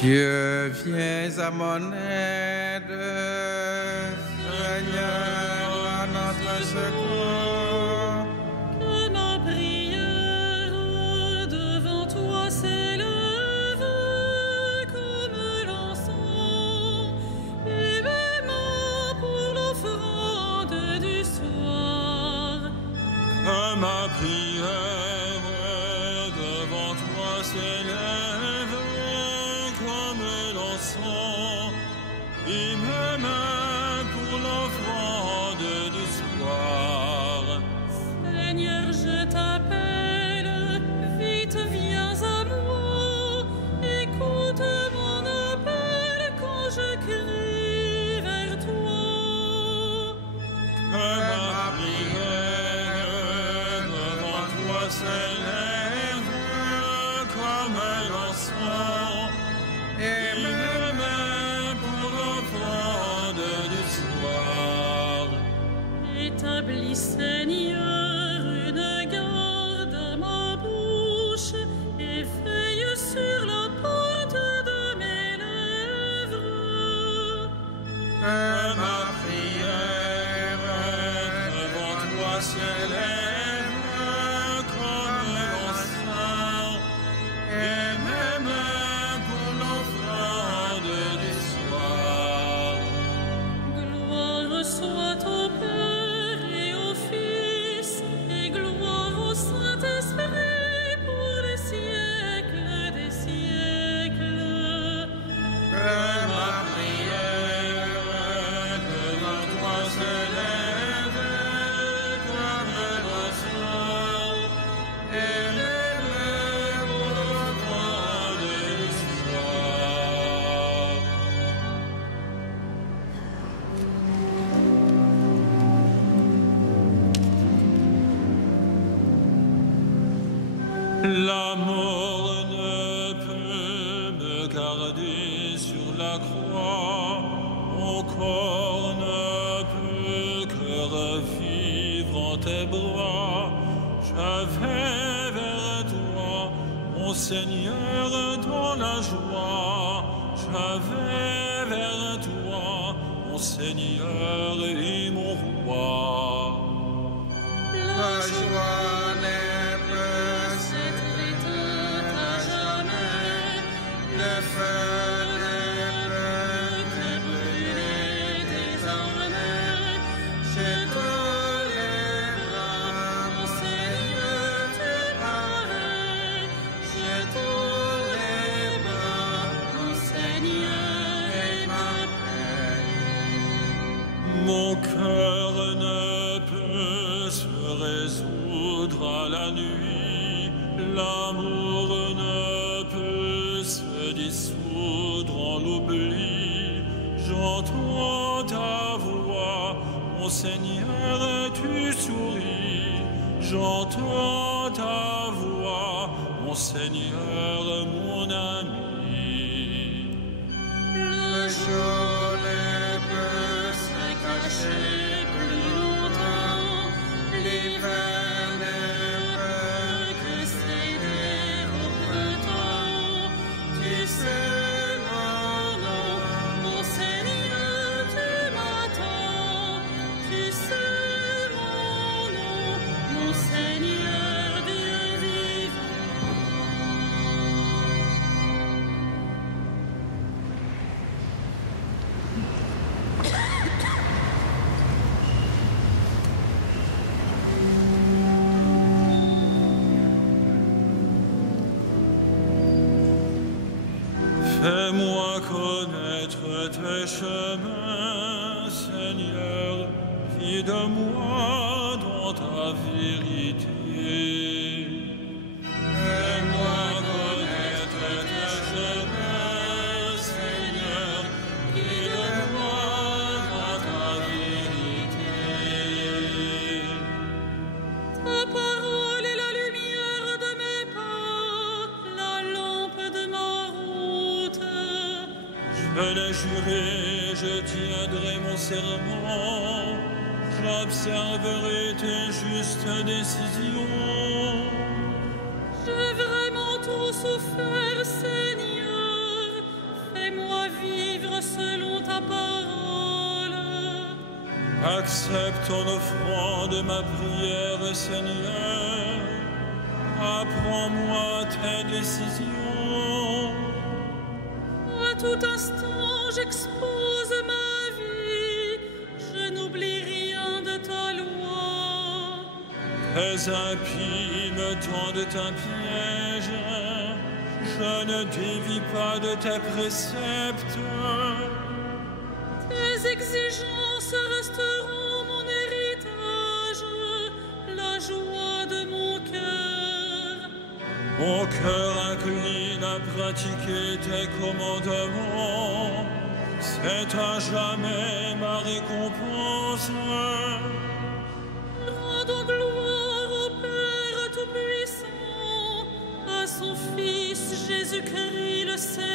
Dieu, viens à mon aide, Seigneur, à notre secours. Que ma prière devant toi s'élève comme l'encens, et mes mains pour l'offrande du soir. Que ma prière devant toi s'élève comme l'encens, et mes mains pour l'offrande du soir. Seigneur, je t'appelle, vite viens à moi, écoute mon appel quand je crie vers toi. Que ma prière devant toi s'élève comme l'encens, et mes mains pour l'offrande du soir. Établis, Seigneur, une garde à ma bouche, et veille sur la pointe de mes lèvres. Que ma prière devant toi s'élève comme l'encens, et mes mains pour l'offrande du soir. Gloire soit au Père et au Fils, et gloire au Saint-Esprit pour les siècles des siècles. Que ma prière devant toi s'élève comme l'encens, et mes mains pour l'offrande du soir. La mort ne peut me garder sur la croix, mon corps ne peut que revivre en tes bras. Je vais vers toi, mon Seigneur, dans la joie. Je vais vers toi, mon Seigneur et mon roi. La joie n'est plus Cette éteinte à jamais, le feu n'est plus que brûler désormais. chez tous les bras, Mon Seigneur, tu parais, j'ai tous les bras, mon Seigneur est ma paix. Mon cœur ne peut se résoudre à la nuit, l'amour ne peut se dissoudre en l'oubli. J'entends ta voix, mon Seigneur, tu souris. J'entends ta voix, mon Seigneur, mon ami. le jour ne peut se cacher plus longtemps, l'hiver ne peut Que céder au printemps, tu sais mon nom, mon Seigneur, tu m'attends, tu sais mon nom, mon Seigneur, Dieu vivant. Fais-moi connaître tes chemins, Seigneur, guide-moi dans ta vérité. Fais-moi connaître tes chemins, Seigneur, guide-moi dans ta vérité. Ta parole est la lumière de mes pas, la lampe de ma route. Je l'ai juré, je tiendrai mon serment, j'observerai tes justes décisions. J'ai vraiment trop souffert, Seigneur. Accepte en offrande ma prière, Seigneur. Apprends-moi tes décisions. À tout instant, j'expose ma vie. Je n'oublie rien de ta loi. Tes impies me tendent un piège. Je ne dévie pas de tes préceptes. Tes exigences resteront mon héritage, la joie de mon cœur. Mon cœur incline à pratiquer tes commandements. C'est à jamais ma récompense. Rendons gloire au Père Tout-Puissant, à son Fils Jésus-Christ le Seigneur.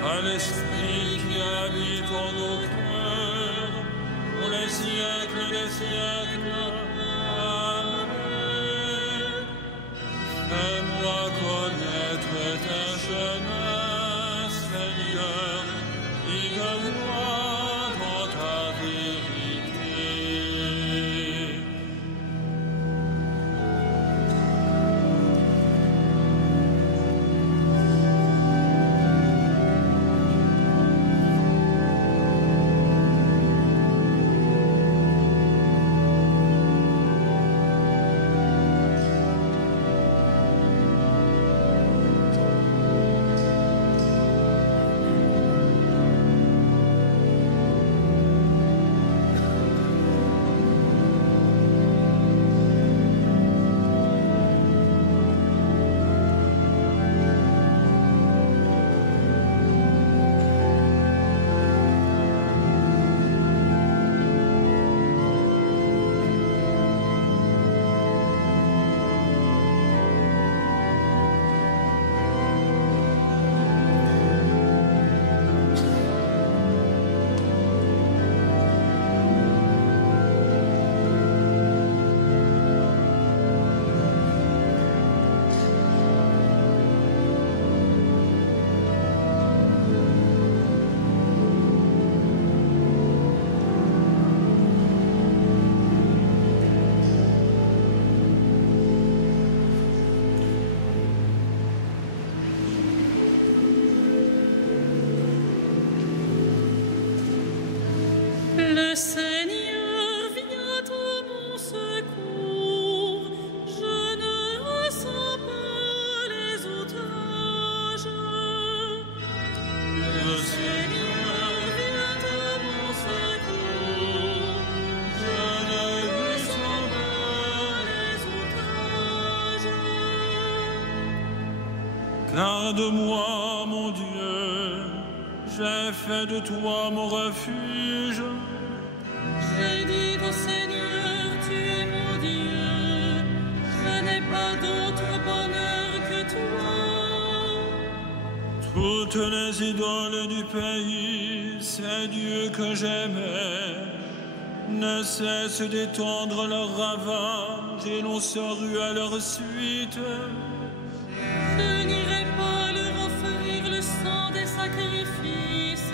À l'Esprit qui habite en nos cœurs, pour les siècles des siècles. Amen. Fais-moi connaître tes chemins, Seigneur, guide-moi dans ta vérité. Le Seigneur vient à mon secours, je ne ressens pas les outrages. Le Seigneur vient à mon secours, je ne ressens pas les outrages. Garde-moi, mon Dieu, j'ai fait de toi mon refuge. J'ai dit au Seigneur, tu es mon Dieu, je n'ai pas d'autre bonheur que toi. Toutes les idoles du pays, ces dieux que j'aimais, ne cessent d'étendre leurs ravages et l'on se rue à leur suite. Je n'irai pas leur offrir le sang des sacrifices,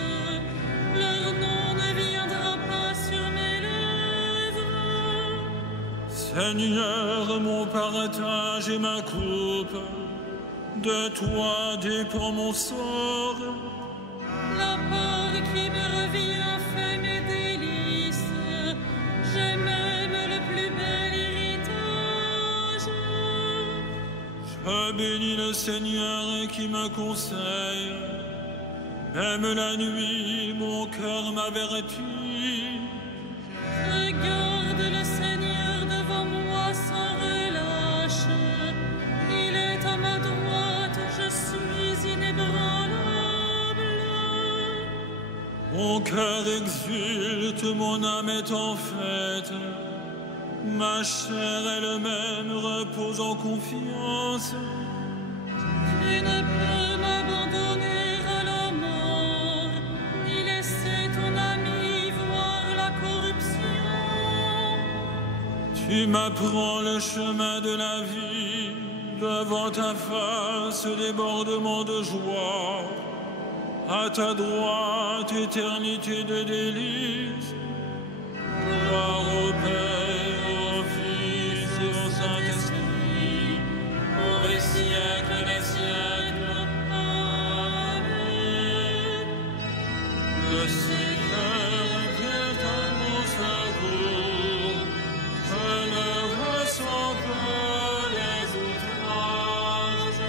leur nom ne viendra pas sur mes lèvres. Seigneur, mon partage et ma coupe, de toi dépend mon sort. La part qui me revient fait mes délices, j'ai même le plus bel héritage. Je bénis le Seigneur qui me conseille, même la nuit mon cœur m'avertit. Regarde le Seigneur devant moi sans relâche, il est à ma droite, je suis inébranlable. Mon cœur exulte, mon âme est en fête, ma chair elle-même repose en confiance. Tu ne peux m'abandonner à la mort, ni laisser ton ami voir la corruption. Tu m'apprends le chemin de la vie, devant ta face débordement de joie. à ta droite, éternité de délices. Gloire au Père, au Fils et au Saint-Esprit, pour les siècles des siècles. Amen. Le Seigneur vient à mon secours, je ne ressens pas les outrages.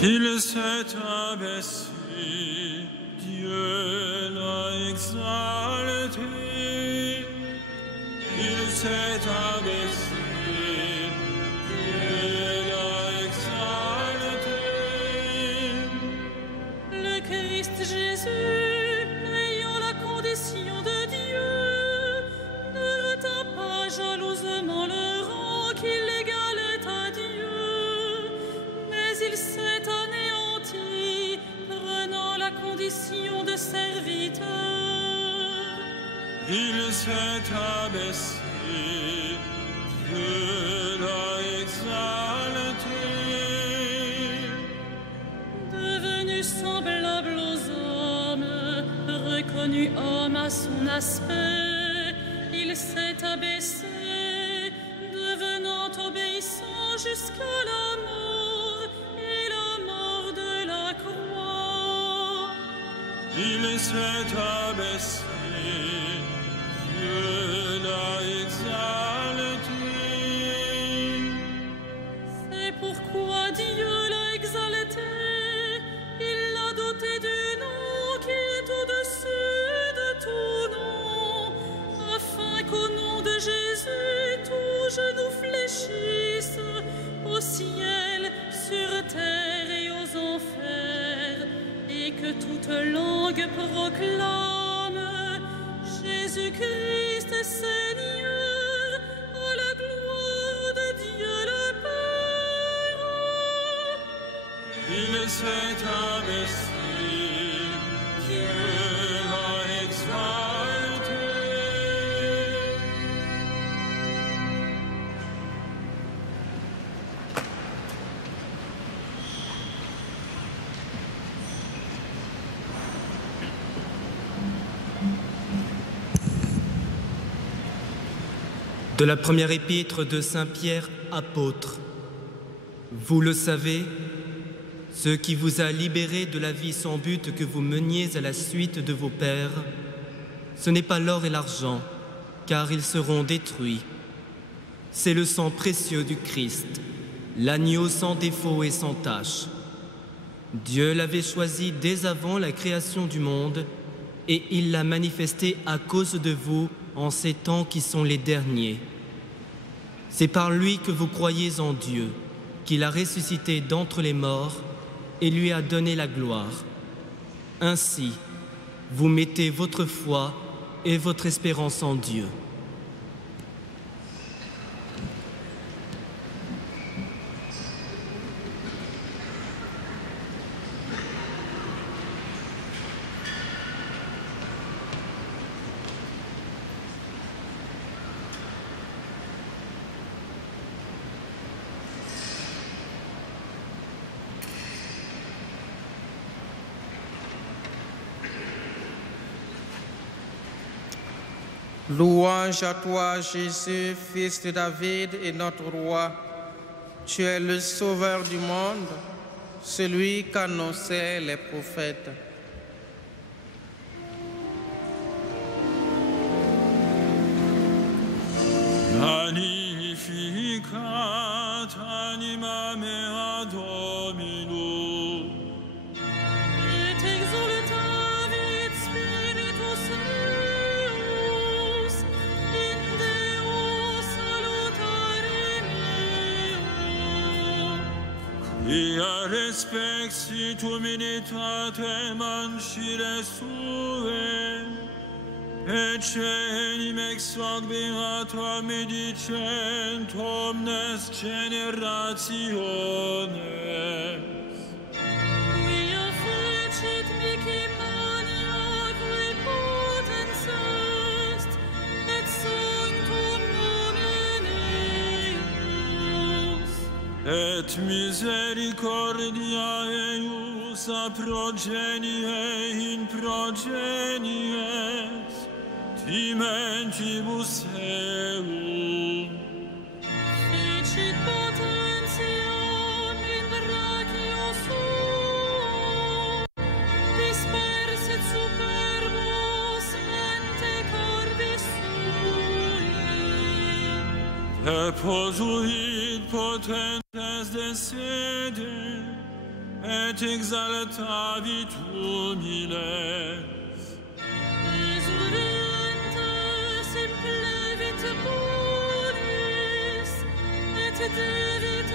Il s'est abaissé, Dieu l'a exalté. Il s'est abaissé, Dieu l'a exalté. Le Christ Jésus, ayant la condition de Dieu, ne retint pas jalousement le rang qui l'égalait à Dieu, mais il s'est anéanti, prenant la condition de serviteur. Il s'est abaissé, Dieu l'a exalté. Devenu semblable aux hommes, reconnu homme à son aspect, il s'est abaissé, devenant obéissant jusqu'à la mort et la mort de la croix. Il s'est abaissé, Dieu l'a exalté. C'est pourquoi Dieu l'a exalté, il l'a doté du nom qui est au-dessus de tout nom, afin qu'au nom de Jésus, tout genou fléchisse, au ciel, sur terre et aux enfers, et que toute langue proclame Jésus-Christ est Seigneur, à la gloire de Dieu le Père. Il s'est abaissé, Dieu l'a exalté. De la première épître de Saint Pierre, apôtre. Vous le savez, ce qui vous a libéré de la vie sans but que vous meniez à la suite de vos pères, ce n'est pas l'or et l'argent, car ils seront détruits. C'est le sang précieux du Christ, l'agneau sans défaut et sans tache. Dieu l'avait choisi dès avant la création du monde, et il l'a manifesté à cause de vous en ces temps qui sont les derniers. C'est par lui que vous croyez en Dieu, qu'il a ressuscité d'entre les morts et lui a donné la gloire. Ainsi, vous mettez votre foi et votre espérance en Dieu. Louange à toi, Jésus, fils de David et notre roi. Tu es le sauveur du monde, celui qu'annonçaient les prophètes. Magnificat anima mea Domino. Et exultavit spiritus eius in Deo salutare meo. Ia respexit humanitatem ancire sue, Ecenim ex hoc beata medicent omnes generationes. Quia fecit mihi mania qui potens est, et sanctum nomen eius. Et misericordia eius a progenie in progenies, Dimentibus eum. Fecit potentiam in brachio suo, dispersit superbos mente cordis sui. Deposuit potentes de sede, et exaltavit humiles. Exurientes implevit puris, et devit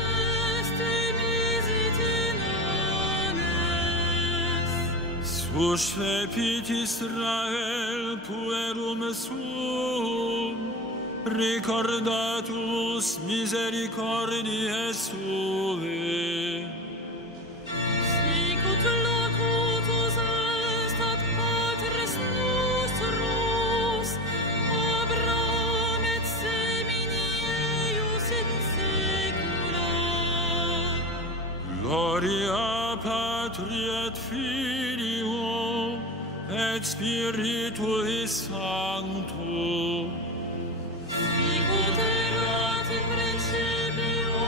est misit in anes. Suscepit Israel puerum suum, recordatus misericordiae suae. Sicut locutus est ad patres nostros, Abraham et semini eius in saecula. Gloria Patri et Filio et Spiritui Sancto. Sicut erat in principio,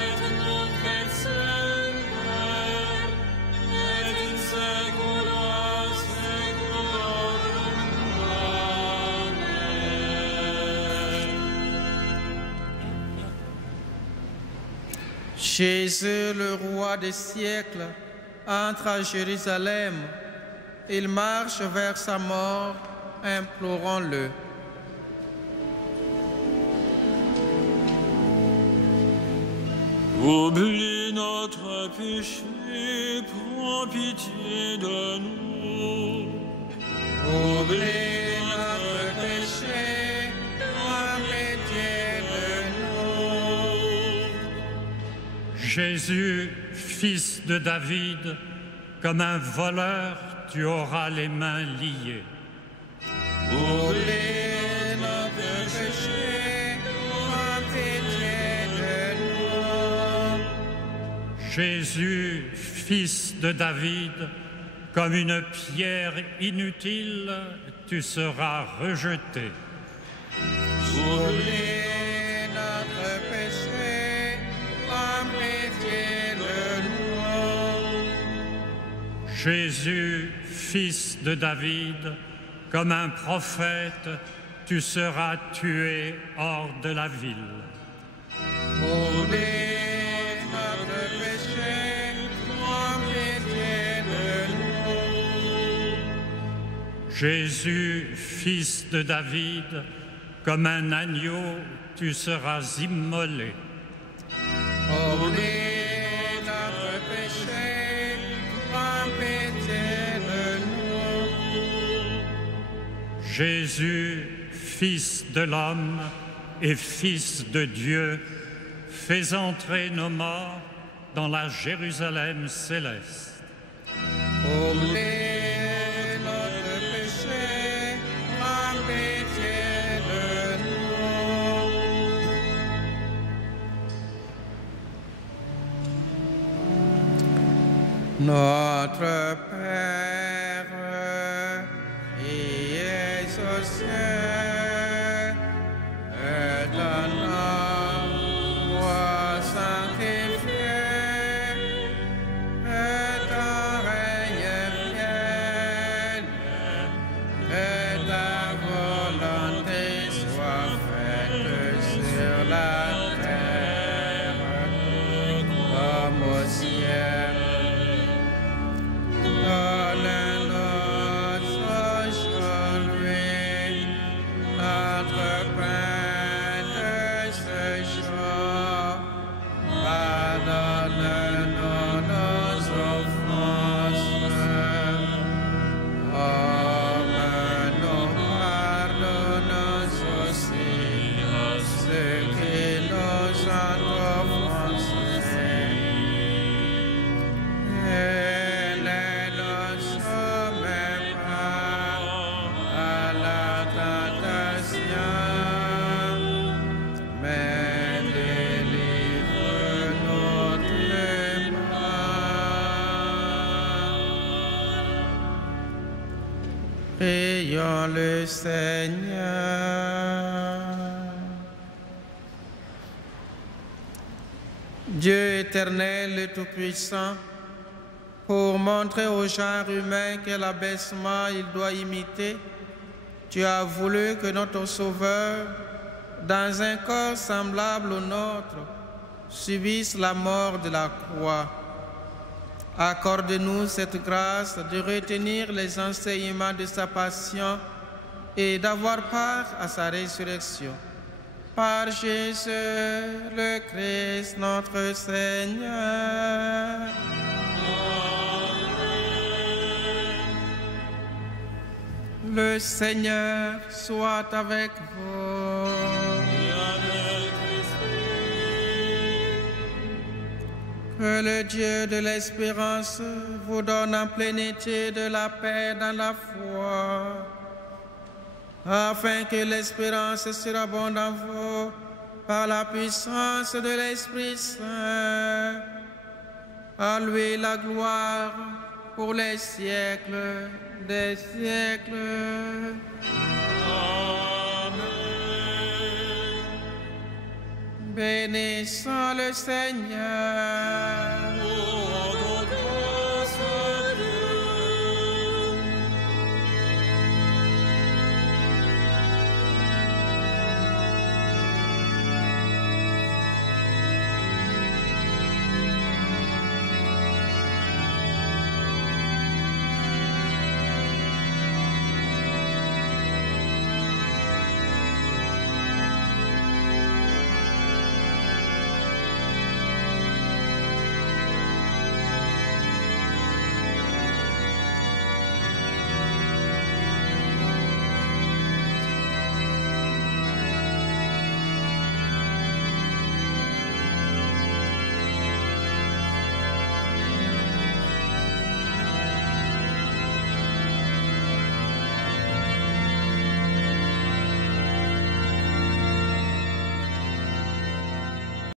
et nunc et semper, et in saecula saeculorum. Amen. Jésus, le roi des siècles, entre à Jérusalem. Il marche vers sa mort, implorons-le. Oublie notre péché, prends pitié de nous. Oublie notre péché, prends pitié de nous. Jésus, fils de David, comme un voleur, tu auras les mains liées. Oublie notre péché, prends pitié de nous. Jésus, fils de David, comme une pierre inutile, tu seras rejeté. Oublie notre péché, prends pitié de nous. Jésus, fils de David, comme un prophète, tu seras tué hors de la ville. Oublie notre péché, prends pitié de nous. Jésus, fils de David, comme un agneau, tu seras immolé. Oublie Jésus, Fils de l'homme et Fils de Dieu, fais entrer nos morts dans la Jérusalem céleste. Oubliez notre péché, prends pitié de nous. Notre Père, qui es aux cieux, que ton nom soit sanctifié, que ton règne vienne, que ta volonté soit faite sur la terre comme au ciel. Donne-nous aujourd'hui notre pain de ce jour. Pardonne-nous nos offenses, comme nous pardonnons aussi ceux qui nous ont offensés. Et ne nous soumets pas à la tentation, mais délivre-nous du mal. Prions le Seigneur. Dieu éternel et tout-puissant, pour montrer au genre humain quel abaissement il doit imiter, tu as voulu que notre Sauveur, dans un corps semblable au nôtre, subisse la mort de la croix. Accorde-nous cette grâce de retenir les enseignements de sa passion et d'avoir part à sa résurrection. Par Jésus le Christ, notre Seigneur. Le Seigneur soit avec vous. Que le Dieu de l'espérance vous donne en plénitude de la paix dans la foi, afin que l'espérance surabonde en vous par la puissance de l'Esprit Saint. À lui la gloire pour les siècles des siècles. Bénissons le Seigneur.